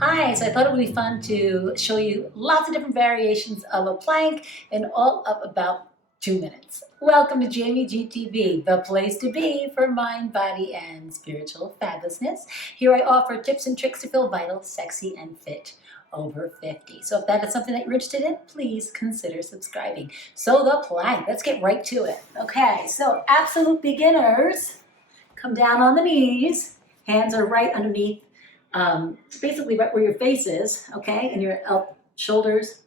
Hi, so I thought it would be fun to show you lots of different variations of a plank in all of about 2 minutes. Welcome to Jamie GTV, the place to be for mind, body, and spiritual fabulousness. Here I offer tips and tricks to feel vital, sexy, and fit over 50. So if that is something that you're interested in, please consider subscribing. So the plank, let's get right to it. Okay, so absolute beginners, come down on the knees, hands are right underneath basically right where your face is, okay? And your shoulders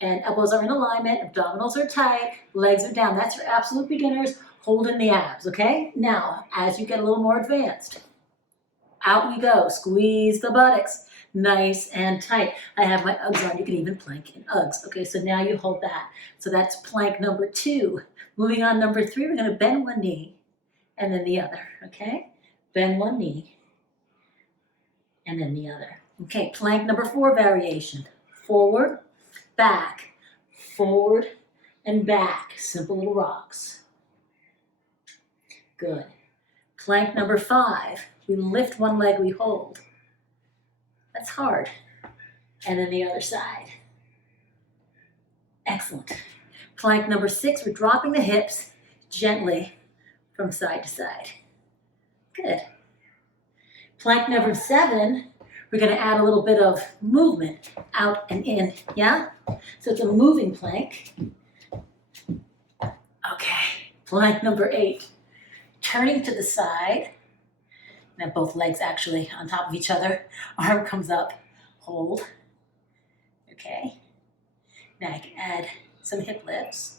and elbows are in alignment, abdominals are tight, legs are down. That's your absolute beginners, holding the abs, okay? Now, as you get a little more advanced, out we go, squeeze the buttocks, nice and tight. I have my Uggs on, you can even plank in Uggs. Okay, so now you hold that. So that's plank number 2. Moving on, number 3, we're gonna bend one knee and then the other, okay? Bend one knee and then the other. Okay, plank number 4 variation. Forward, forward, and back. Simple little rocks. Good. Plank number 5. We lift one leg, we hold. That's hard. And then the other side. Excellent. Plank number 6, we're dropping the hips gently from side to side. Good. Plank number 7, we're going to add a little bit of movement out and in, yeah? So it's a moving plank. Okay, plank number 8, turning to the side. Now both legs actually on top of each other. Arm comes up, hold. Okay, now I can add some hip lifts.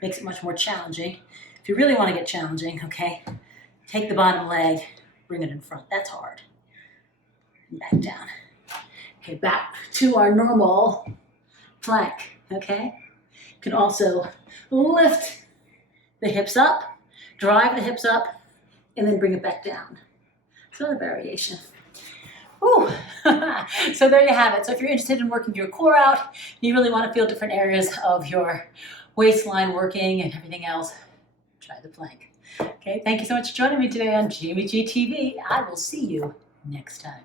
Makes it much more challenging. If you really want to get challenging, okay, take the bottom leg, bring it in front. That's hard. And back down. Okay, back to our normal plank, okay? You can also lift the hips up, drive the hips up, and then bring it back down. It's another variation. Ooh. So there you have it. So if you're interested in working your core out, you really want to feel different areas of your waistline working and everything else, try the plank. Okay, thank you so much for joining me today on Jamie GTV. I will see you next time.